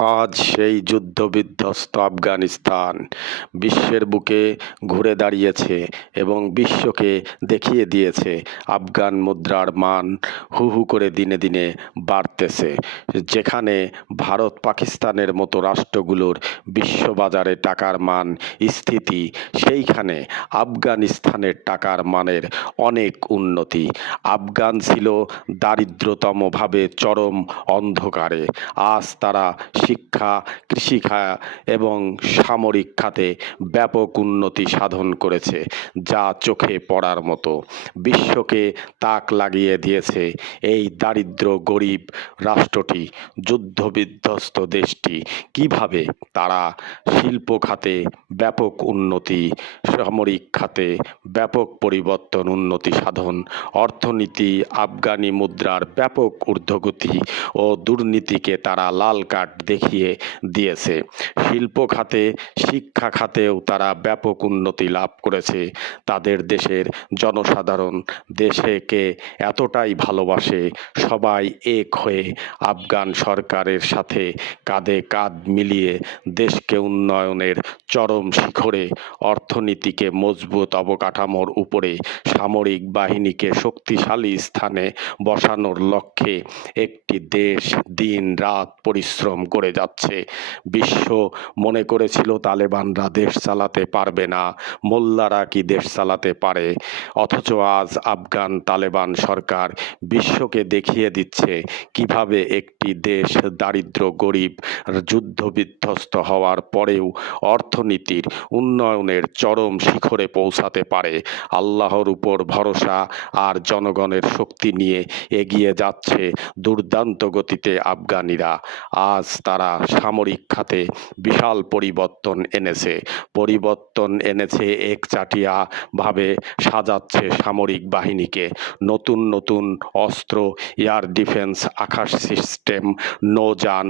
আজ সেই যুদ্ধবিধ্বস্ত আফগানিস্তান বিশ্বের বুকে ঘুরে দাঁড়িয়েছে এবং বিশ্বকে দেখিয়ে দিয়েছে আফগান মুদ্রার মান হু হু করে দিনে দিনে বাড়তেছে। যেখানে ভারত পাকিস্তানের মতো রাষ্ট্রগুলোর বিশ্ববাজারে টাকার মান স্থিতি, সেইখানে আফগানিস্তানের টাকার মানের অনেক উন্নতি। আফগান ছিল দারিদ্রতমভাবে চরম অন্ধকারে। আজ তারা শিক্ষা, কৃষিকা এবং সামরিক খাতে ব্যাপক উন্নতি সাধন করেছে, যা চোখে পড়ার মতো। বিশ্বকে তাক লাগিয়ে দিয়েছে এই দারিদ্র গরিব রাষ্ট্রটি, যুদ্ধবিধ্বস্ত দেশটি। কিভাবে তারা শিল্প খাতে ব্যাপক উন্নতি, সামরিক খাতে ব্যাপক পরিবর্তন, উন্নতি সাধন, অর্থনীতি, আফগানি মুদ্রার ব্যাপক ঊর্ধ্বগতি ও দুর্নীতিকে তারা লাল কার্ড দেখিয়ে দিয়েছে। শিল্প খাতে, শিক্ষা খাতেও তারা ব্যাপক উন্নতি লাভ করেছে। তাদের দেশের জনসাধারণ দেশকে এতটাই ভালোবাসে, সবাই এক হয়ে আফগান সরকারের সাথে কাঁধে কাঁধ মিলিয়ে দেশকে উন্নয়নের চরম শিখরে, অর্থনীতিকে মজবুত অবকাঠামোর উপরে, সামরিক বাহিনীকে শক্তিশালী স্থানে বসানোর লক্ষ্যে একটি দেশ দিন রাত পরিশ্রম করে যাচ্ছে। বিশ্ব মনে করেছিল তালেবানরা দেশ চালাতে পারবে না, মোল্লারা কি দেশ চালাতে পারে, অথচ আজ আফগান তালেবান সরকার বিশ্বকে দেখিয়ে দিচ্ছে কিভাবে একটি দেশ দারিদ্র গরিব যুদ্ধবিধ্বস্ত হওয়ার পরেও অর্থনীতির উন্নয়নের চরম শিখরে পৌঁছাতে পারে। আল্লাহর উপর ভরসা আর জনগণের শক্তি নিয়ে এগিয়ে যাচ্ছে দুর্দান্ত গতিতে আফগানিরা। আজ তারা সামরিক খাতে বিশাল পরিবর্তন এনেছে, একচাটিয়াভাবে সাজাচ্ছে সামরিক বাহিনীকে। নতুন নতুন অস্ত্র, এয়ার ডিফেন্স, আকাশ সিস্টেম, নৌযান